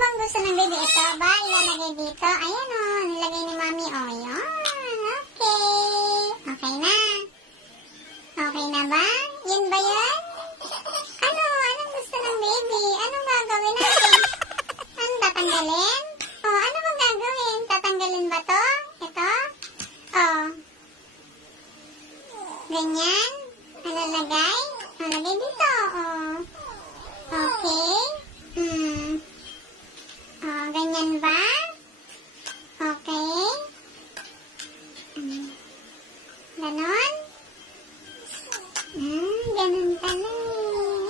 bang gusto ng baby? Ito ba? Ilalagay dito. Ayan o. Nilagay ni mami. O, yan. Okay. Okay na. Okay na ba? Yun ba yan? Ano? Anong gusto ng baby? Anong gagawin natin? Anong tatanggalin? O, ano bang gagawin? Tatanggalin ba to? Ito? O. Ganyan? Nalalagay? Nalagay dito. O. Okay. Ganyan ba? Okay. Ganon? Ganon pala.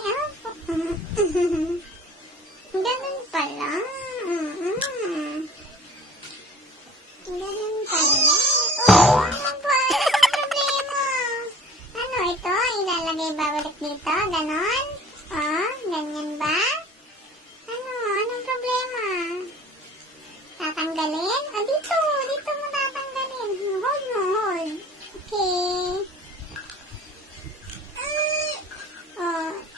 Ganon pala. Ganon pala. Oh, ano ba? Ano problema? Ano ito? Ilalagay ba ulit dito? Ganon? Oh, ganyan ba? Anong problema? Tatanggalin? Dito mo tatanggalin. Hold mo, hold. Okay.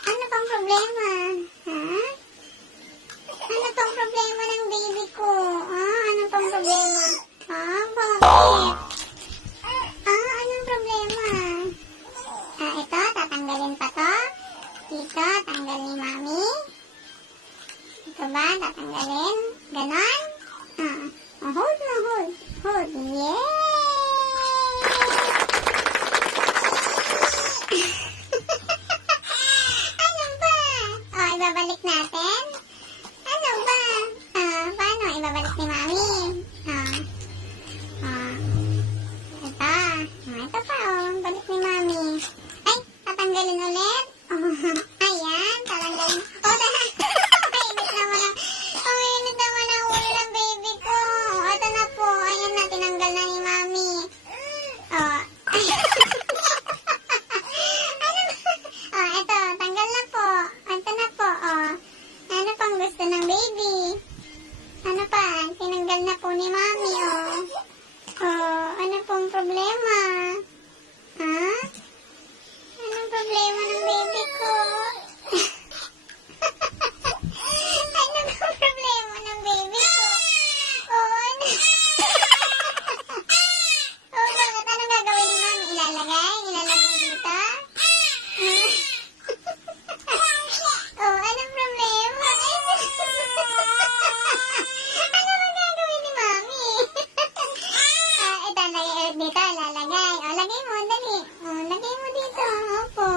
Ano pang problema? Ha? Ano pang problema ng baby ko? Ano pang problema? Bakit? Anong problema? Ito, tatanggalin pa to? Dito, tanggal ni mami. Ito ba, tatanggalin? Ganon? Hold mo, hold. Hold. Yay! Ano ba? Ibabalik natin? Ano ba? Paano? Ibabalik ni mami? Ito pa, balik ni mami. Ay, tatanggalin ulit? Ayan, tatanggalin. Mainit naman ang ulo ng baby ko. Ito na po. Ayan na, tinanggal na ni mami. Ito, tanggal na po. Ito na po. Ano pang gusto ng baby? Ano pa? Tinanggal na po ni mami. Ano pong problema? Anong problema ng baby ko? Ano bang problema ng baby ko? Ano? Bakit? Anong gagawin ni mami? Ilalagay? Ilalagay dito? Anong problema? Ano bang gagawin ni mami? Ito, lagay dito. Lalagay. Lagay mo, dali. Lagay mo dito. Opo.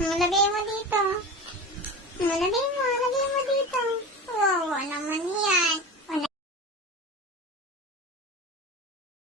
Lagay mo dito. Lagay mo.